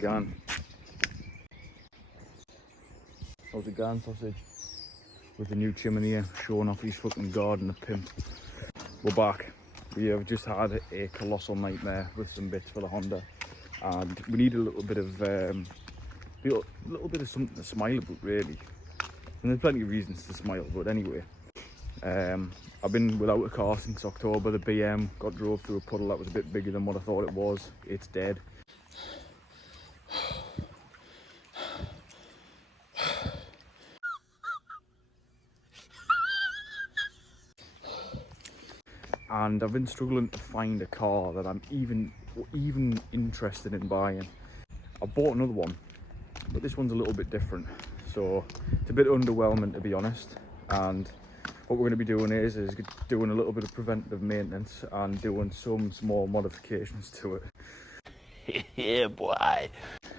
going? How's it going, sausage? With the new chimney showing off his fucking garden, the pimp. We're back. We have just had a colossal nightmare with some bits for the Honda, and we need a little bit of something to smile about, really. And there's plenty of reasons to smile, but anyway. I've been without a car since October. The BM got drove through a puddle that was a bit bigger than what I thought it was. It's dead. And I've been struggling to find a car that I'm even interested in buying. I bought another one, but this one's a little bit different, so it's a bit underwhelming, to be honest. And what we're going to be doing is doing a little bit of preventative maintenance and doing some small modifications to it. Yeah, boy.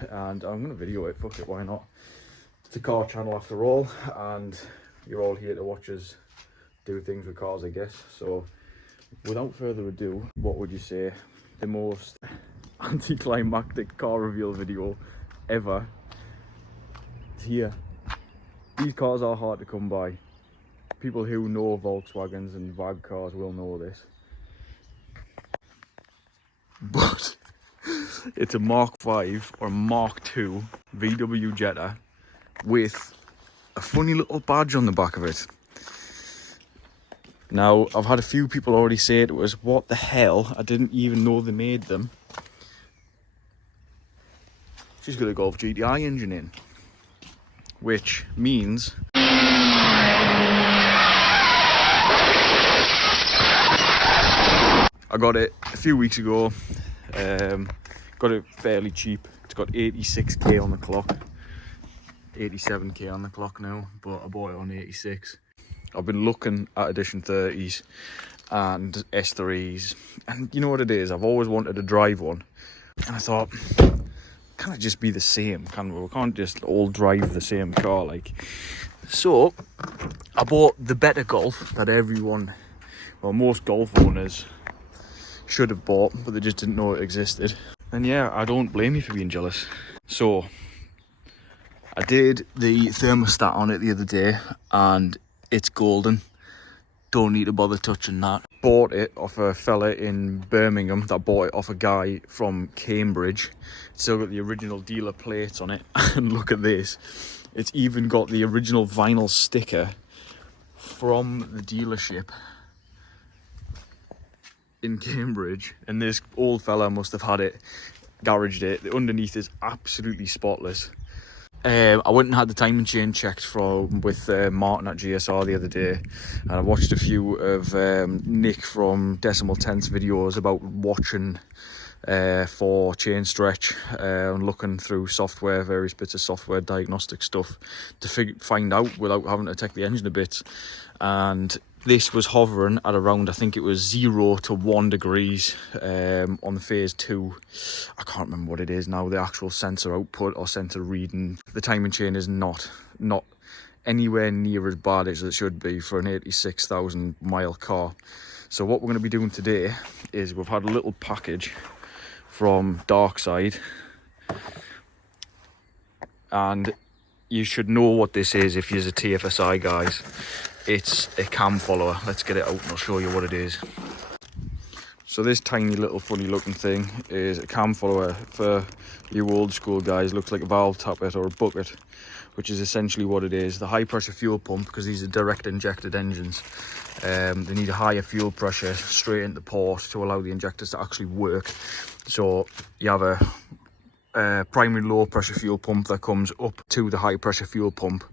And I'm going to video it, fuck it, why not? It's a car channel after all, and you're all here to watch us do things with cars, I guess. So without further ado, what would you say the most anticlimactic car reveal video ever is here? These cars are hard to come by. People who know Volkswagens and VAG cars will know this. But it's a Mark 5 or Mark 2 VW Jetta with a funny little badge on the back of it. Now, I've had a few people already say to us, what the hell? I didn't even know they made them. She's got a Golf GTI engine in, which means I got it a few weeks ago. Got it fairly cheap. It's got 86k on the clock, 87k on the clock now, but I bought it on 86. I've been looking at edition 30s and S3s, and you know what it is, I've always wanted to drive one, and I thought, can't it just be the same? We can't just all drive the same car, like. So I bought the better Golf that everyone, well, most Golf owners should have bought, but they just didn't know it existed. And yeah, I don't blame you for being jealous. So I did the thermostat on it the other day, and it's golden. Don't need to bother touching that. Bought it off a fella in Birmingham that bought it off a guy from Cambridge. It's still got the original dealer plates on it. And look at this. It's even got the original vinyl sticker from the dealership in Cambridge. And this old fella must have had it, garaged it. The underneath is absolutely spotless. I went and had the timing chain checked with Martin at GSR the other day, and I watched a few of Nick from Decimal Tenths videos about watching for chain stretch and looking through software, various bits of software diagnostic stuff to find out without having to take the engine to bits. And this was hovering at around, I think it was 0 to 1 degrees on the phase 2. I can't remember what it is now, the actual sensor output or sensor reading. The timing chain is not anywhere near as bad as it should be for an 86,000 mile car. So what we're going to be doing today is we've had a little package from Darkside, and you should know what this is if you're a TFSI guys. It's a cam follower. Let's get it out and I'll show you what it is. So this tiny little funny looking thing is a cam follower. For you old school guys, looks like a valve tappet or a bucket, which is essentially what it is. The high pressure fuel pump, because these are direct injected engines, they need a higher fuel pressure straight into port to allow the injectors to actually work. So you have a primary low pressure fuel pump that comes up to the high pressure fuel pump,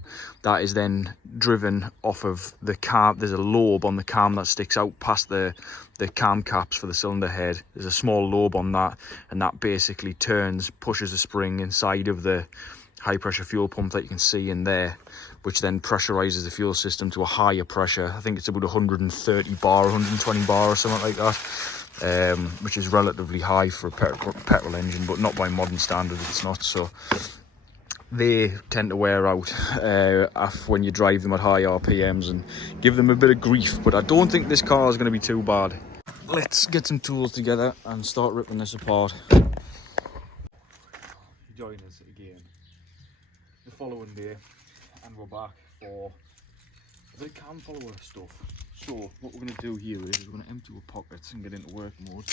that is then driven off of the cam. There's a lobe on the cam that sticks out past the cam caps for the cylinder head. There's a small lobe on that, and that basically pushes a spring inside of the high pressure fuel pump that you can see in there, which then pressurizes the fuel system to a higher pressure. I think it's about 130 bar, 120 bar or something like that. Which is relatively high for a petrol engine, but not by modern standards, it's not. So they tend to wear out when you drive them at high RPMs and give them a bit of grief, but I don't think this car is going to be too bad. Let's get some tools together and start ripping this apart. join us again the following day, and we're back for a bit of cam follower stuff. So what we're going to do here is we're going to empty our pockets and get into work mode.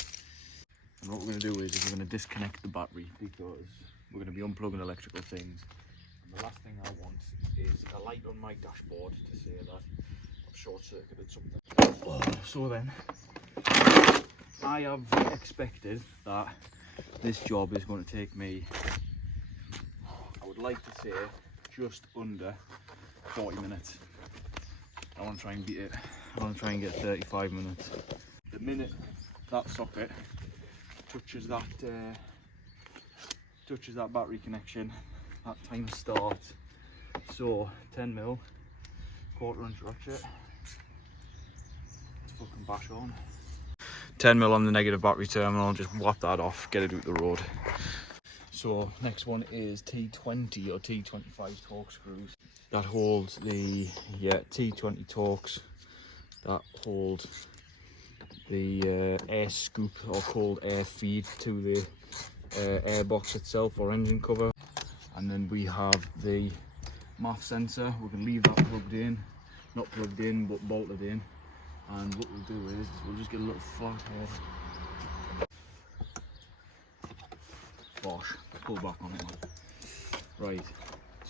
And what we're going to do is we're going to disconnect the battery, because we're going to be unplugging electrical things. And the last thing I want is a light on my dashboard to say that I've short-circuited something. So then, I have expected that this job is going to take me, I would like to say, just under 40 minutes. I want to try and beat it. I want to try and get 35 minutes. The minute that socket touches that battery connection, that time starts. So 10mm, 1/4 inch ratchet. Let's fucking bash on. 10mm on the negative battery terminal, just whap that off, get it out the road. So next one is T20 or T25 torque screws. That holds the T20 torques. That hold the air scoop or cold air feed to the air box itself or engine cover. And then we have the MAF sensor. We can leave that plugged in, not plugged in but bolted in. And what we'll do is we'll just get a little flat head. Bosh, pull back on it, man. Right,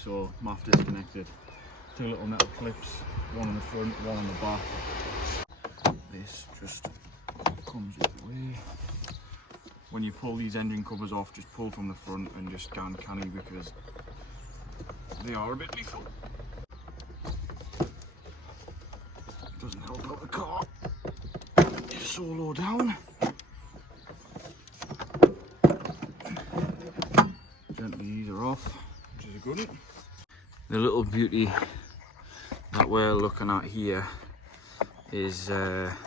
so MAF disconnected. 2 little metal clips, one on the front, one on the back. This just comes out the way. When you pull these engine covers off, just pull from the front and just go canny, because they are a bit lethal. Doesn't help out the car. Just so low down. Gently ease her off, which is a good one. The little beauty that we're looking at here is that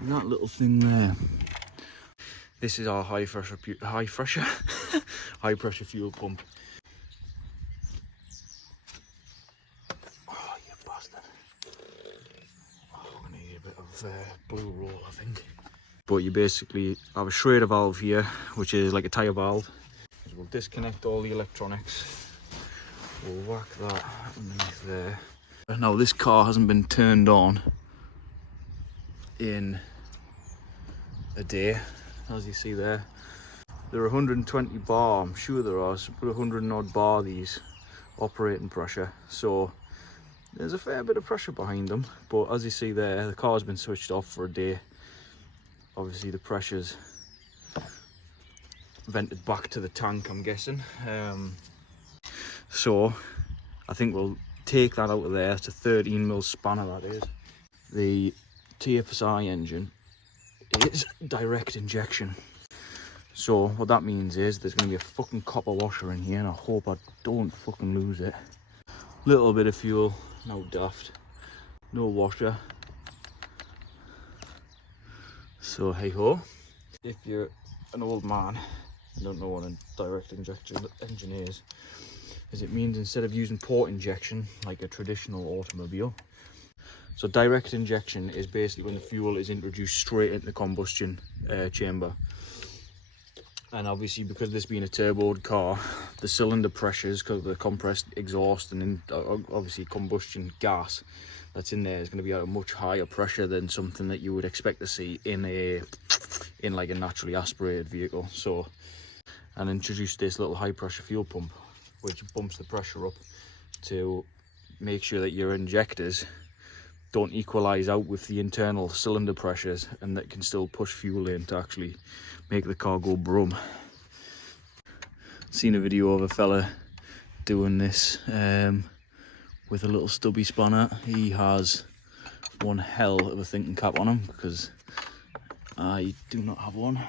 little thing there. This is our high pressure fuel pump. Oh, you bastard. Oh, we're gonna need a bit of blue roll, I think. But you basically have a Schrader valve here, which is like a tyre valve. So we'll disconnect all the electronics. We'll whack that underneath there. Now this car hasn't been turned on in a day, as you see there. They're 120 bar, I'm sure there are, so put 100 and odd bar these operating pressure. So there's a fair bit of pressure behind them, but as you see there, the car's been switched off for a day. Obviously the pressure's vented back to the tank, I'm guessing. So I think we'll take that out of there. It's a 13mm spanner, that is. The TFSI engine is direct injection. So what that means is there's going to be a fucking copper washer in here, and I hope I don't fucking lose it. Little bit of fuel, no daft, no washer. So hey ho. If you're an old man and don't know what a direct injection engine is it means instead of using port injection like a traditional automobile. So direct injection is basically when the fuel is introduced straight into the combustion chamber. And obviously, because this being a turboed car, the cylinder pressures, because of the compressed exhaust and obviously combustion gas that's in there, is going to be at a much higher pressure than something that you would expect to see in like a naturally aspirated vehicle. So, and introduce this little high pressure fuel pump, which bumps the pressure up to make sure that your injectors don't equalize out with the internal cylinder pressures, and that can still push fuel in to actually make the car go brum. Seen a video of a fella doing this with a little stubby spanner. He has one hell of a thinking cap on him, because I do not have one,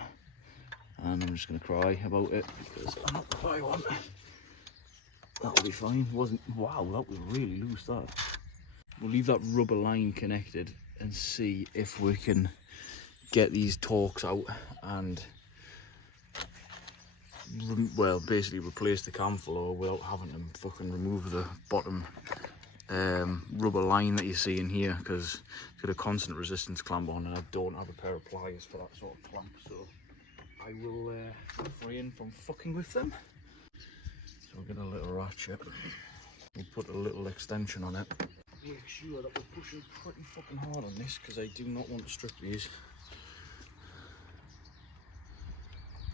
and I'm just going to cry about it because I'm not going to buy one. That'll be fine. Wow, that was really loose, that. We'll leave that rubber line connected and see if we can get these torques out and, well, basically replace the cam floor without having to fucking remove the bottom rubber line that you see in here, because it's got a constant resistance clamp on, and I don't have a pair of pliers for that sort of clamp, so I will refrain from fucking with them. So we'll get a little ratchet. We'll put a little extension on it. Make sure that we're pushing pretty fucking hard on this because I do not want to strip these.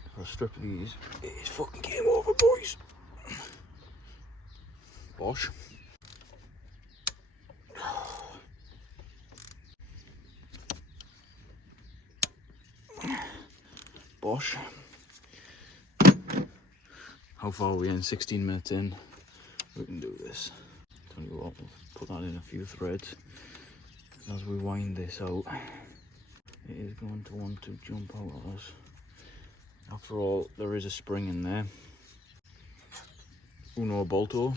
If I strip these, it's fucking game over, boys. Bosh. Bosh. How far are we in? 16 minutes in. We can do this. Tell you what, we'll put that in a few threads. As we wind this out, it is going to want to jump out at us. After all, there is a spring in there. Uno bolto.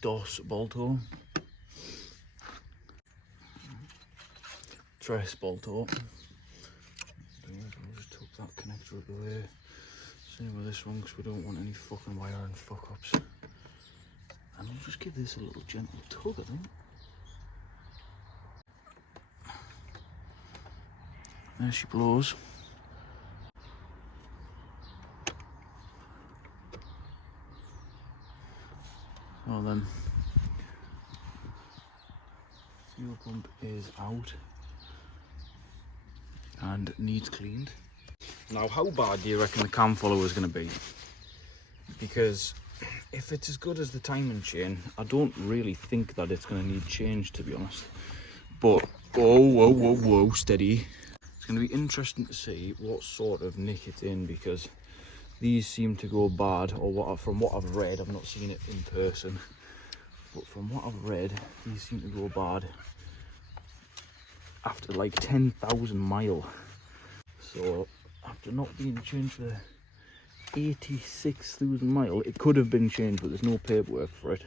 Dos bolto. Tres bolto. We'll just tuck that connector up the way. Same with this one because we don't want any fucking wiring fuck ups. And we'll just give this a little gentle tug, I think. There she blows. Well then, fuel pump is out and needs cleaned. Now, how bad do you reckon the cam follower is going to be? Because if it's as good as the timing chain, I don't really think that it's going to need change, to be honest. But, whoa, steady. It's going to be interesting to see what sort of nick it's in, because these seem to go bad, or from what I've read, I've not seen it in person, but from what I've read, these seem to go bad after like 10,000 miles. So after not being changed for 86,000 miles, it could have been changed, but there's no paperwork for it.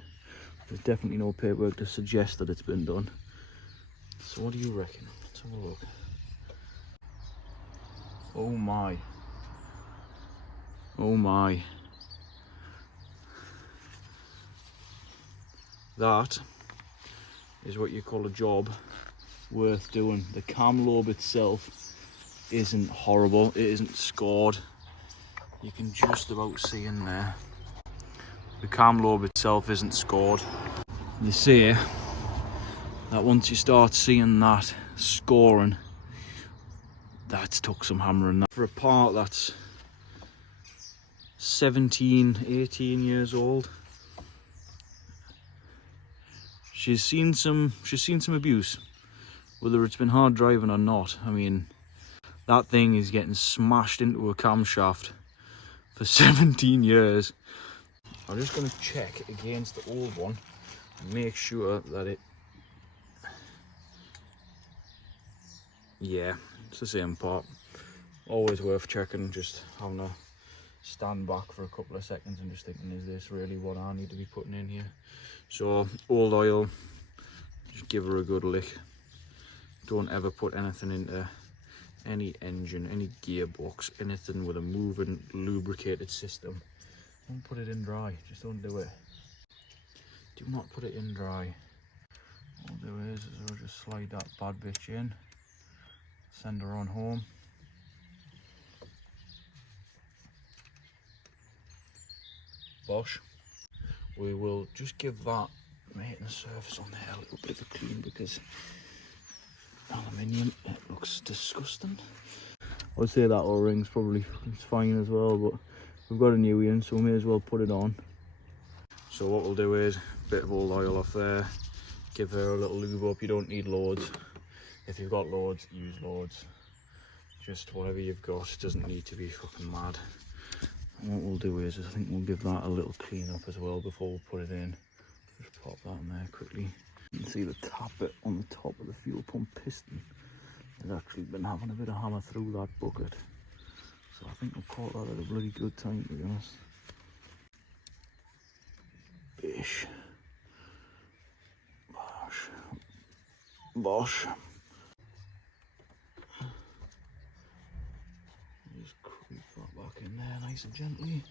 There's definitely no paperwork to suggest that it's been done. So what do you reckon? Let's have a look. Oh my. Oh my. That is what you call a job worth doing. The cam lobe itself isn't horrible, it isn't scored. You can just about see in there. The cam lobe itself isn't scored. You see that once you start seeing that scoring, that's took some hammering. That for a part that's 17, 18 years old. She's seen some abuse, whether it's been hard driving or not. I mean, that thing is getting smashed into a camshaft for 17 years. I'm just going to check against the old one and make sure that it... Yeah, it's the same part. Always worth checking, just having a stand back for a couple of seconds and just thinking, is this really what I need to be putting in here? So, old oil, just give her a good lick. Don't ever put anything into any engine, any gearbox, anything with a moving, lubricated system. Don't put it in dry, just don't do it. Do not put it in dry. What I'll do is I'll just slide that bad bitch in, send her on home. Bosh. We will just give that maintenance surface on there a little bit of a clean, because aluminium, it looks disgusting. I would say that O-ring's probably fine as well, but we've got a new one, so we may as well put it on. So what we'll do is a bit of old oil off there, give her a little lube up. You don't need loads. If you've got loads, use loads. Just whatever you've got, it doesn't need to be fucking mad. And what we'll do is, I think we'll give that a little clean up as well before we put it in. Just pop that in there quickly. You can see the tap bit on the top of the fuel pump piston has actually been having a bit of hammer through that bucket. So I think we'll caught that at a bloody good time, to be honest. Bish. Bosh. Bosh. Just creep that back in there nice and gently.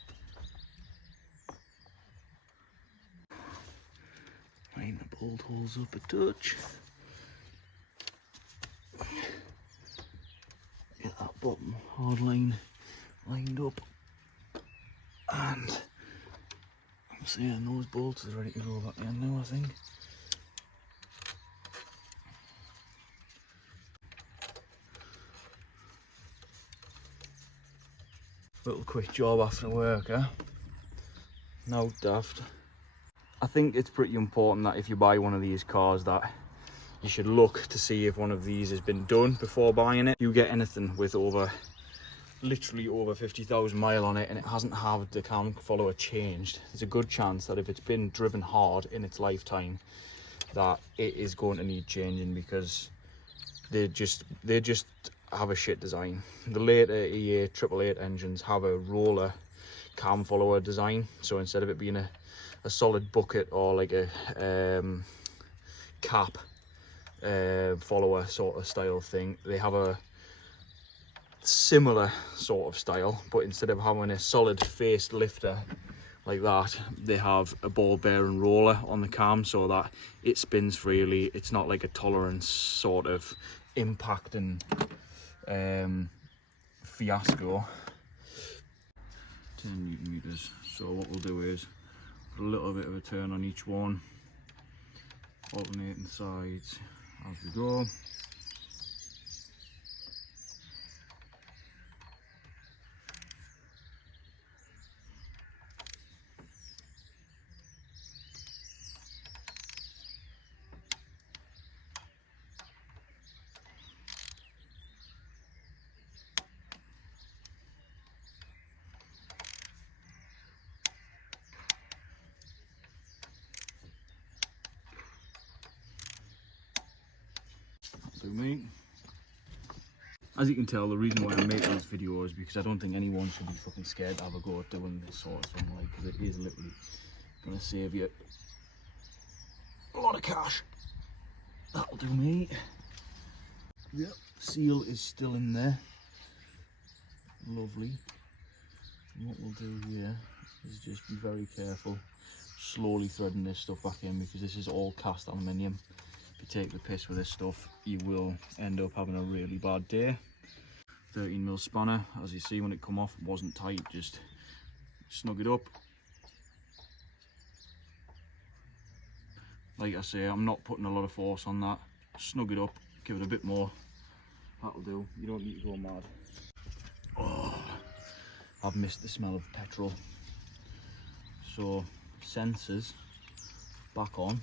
Line the bolt holes up a touch. Get that bottom hard line lined up. And so yeah, those bolts are ready to go back in now, I think. Little quick job after work, eh? No daft. I think it's pretty important that if you buy one of these cars that you should look to see if one of these has been done before buying it. You get anything with literally over 50,000 miles on it and it hasn't had the cam follower changed, there's a good chance that if it's been driven hard in its lifetime that it is going to need changing, because they just have a shit design. The later EA113 engines have a roller cam follower design, so instead of it being a solid bucket or like a cap follower sort of style thing, they have a similar sort of style, but instead of having a solid faced lifter like that, they have a ball bearing roller on the cam so that it spins freely. It's not like a tolerance sort of impact and fiasco. 10 Newton meters. So what we'll do is put a little bit of a turn on each one, alternating sides as we go. Me. As you can tell, the reason why I make these videos is because I don't think anyone should be fucking scared to have a go at doing this sort of thing, like, because it is literally going to save you a lot of cash. That'll do me. Yep, seal is still in there. Lovely. And what we'll do here is just be very careful, slowly threading this stuff back in, because this is all cast aluminium. If you take the piss with this stuff, you will end up having a really bad day. 13mm spanner, as you see when it come off, wasn't tight, just snug it up. Like I say, I'm not putting a lot of force on that. Snug it up, give it a bit more. That'll do. You don't need to go mad. Oh, I've missed the smell of petrol. So, sensors back on.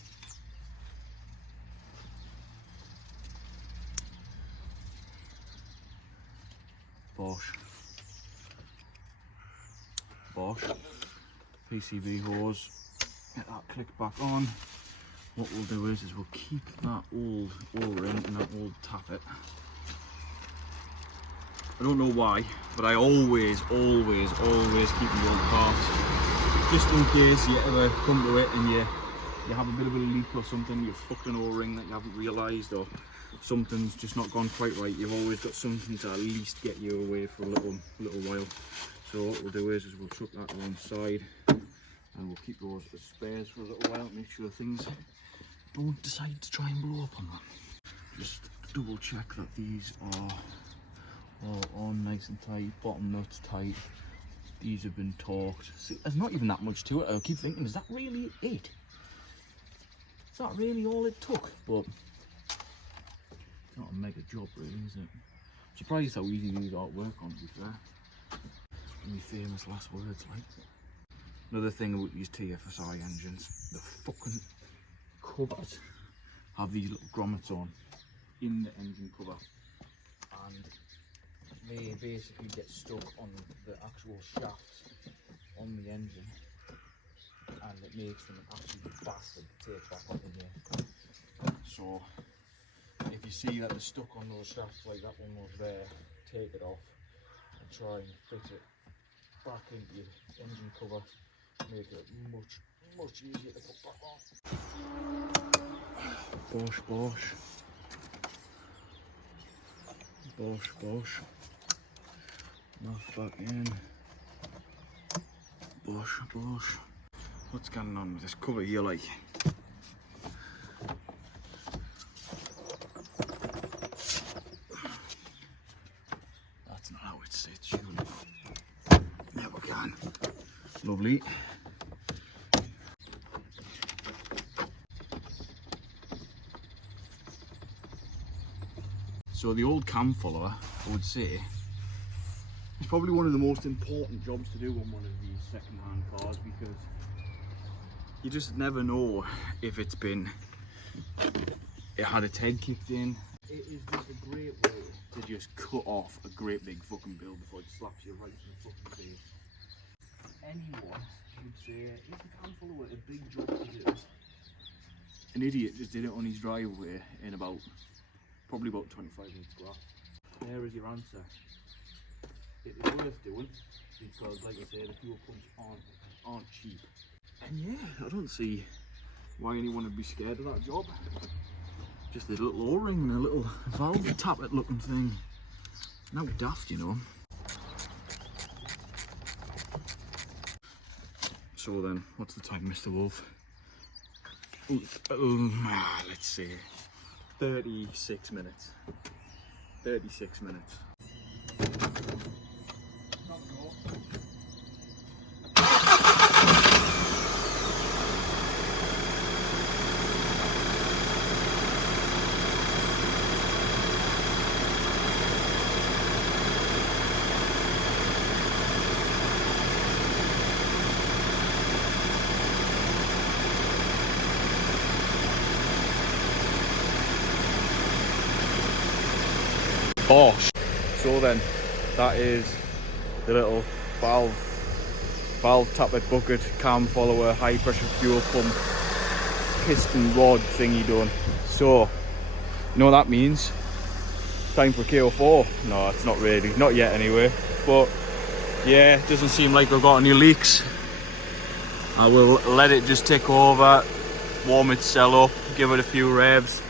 Bosch PCV hose, get that click back on. What we'll do is we'll keep that old O-ring and that old tappet. I don't know why, but I always keep them on parts, just in case you ever come to it and you have a bit of a leak or something, you've fucked an O-ring that you haven't realised, or something's just not gone quite right. You've always got something to at least get you away for a little while. So what we'll do is we'll chuck that to one side and we'll keep those as spares for a little while, make sure things don't decide to try and blow up on them. Just double check that these are all on nice and tight, bottom nuts tight. These have been torqued. See, there's not even that much to it. I keep thinking, is that really it? Is that really all it took? But it's not a mega job really, is it? I'm surprised how easy these artwork on, to be fair. My famous last words, like. Another thing about these TFSI engines, the fucking covers have these little grommets on in the engine cover, and they basically get stuck on the actual shafts on the engine, and it makes them an absolute bastard to take back up in here. So if you see that they're stuck on those shafts like that one was there, take it off and try and fit it back into your engine cover, make it much easier to put back on. Bosch. Knock back in. Bosch. What's going on with this cover here, like? That's not how it sits, surely. Never can. Lovely. So the old cam follower, I would say, is probably one of the most important jobs to do on one of these second-hand cars, because you just never know if it had its head kicked in. It is just a great way to just cut off a great big fucking bill before it slaps you right in the fucking face. Anyone would say, is the cam follower a big job to do? An idiot just did it on his driveway in probably about 25 minutes grass. There is your answer. It is worth doing, because like I say, the fuel pumps aren't cheap. And yeah, I don't see why anyone would be scared of that job. Just a little O-ring and a little valve tappet looking thing. Now daft, you know. So then, what's the time, Mr. Wolf? Let's see. 36 minutes. 36 minutes. Bosh. So then, that is the little valve tappet bucket, cam follower, high pressure fuel pump, piston rod thingy done. So, you know what that means? Time for KO4. No, it's not really, not yet anyway. But yeah, it doesn't seem like we've got any leaks. I will let it just tick over, warm itself up, give it a few revs,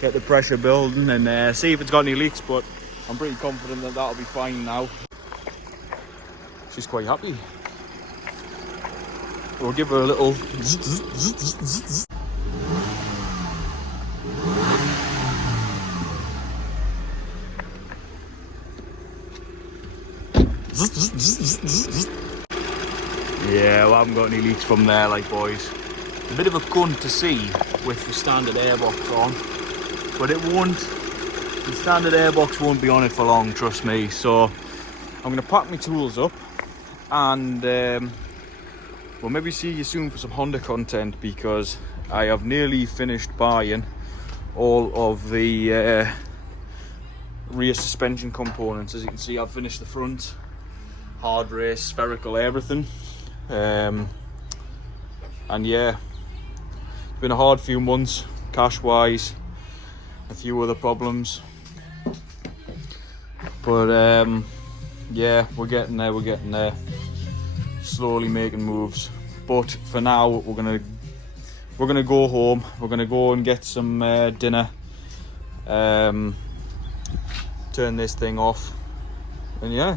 get the pressure building, and see if it's got any leaks, but I'm pretty confident that that'll be fine now. She's quite happy. We'll give her a little yeah, well, I haven't got any leaks from there, like, boys. A bit of a cunt to see with the standard airbox on, but it won't. The standard airbox won't be on it for long, trust me. So I'm going to pack my tools up, and we'll maybe see you soon for some Honda content, because I have nearly finished buying all of the rear suspension components. As you can see, I've finished the front, hard race, spherical, everything. And yeah, it's been a hard few months cash wise, a few other problems, but yeah, we're getting there, slowly making moves. But for now, we're gonna go home, we're gonna go and get some dinner, turn this thing off, and yeah,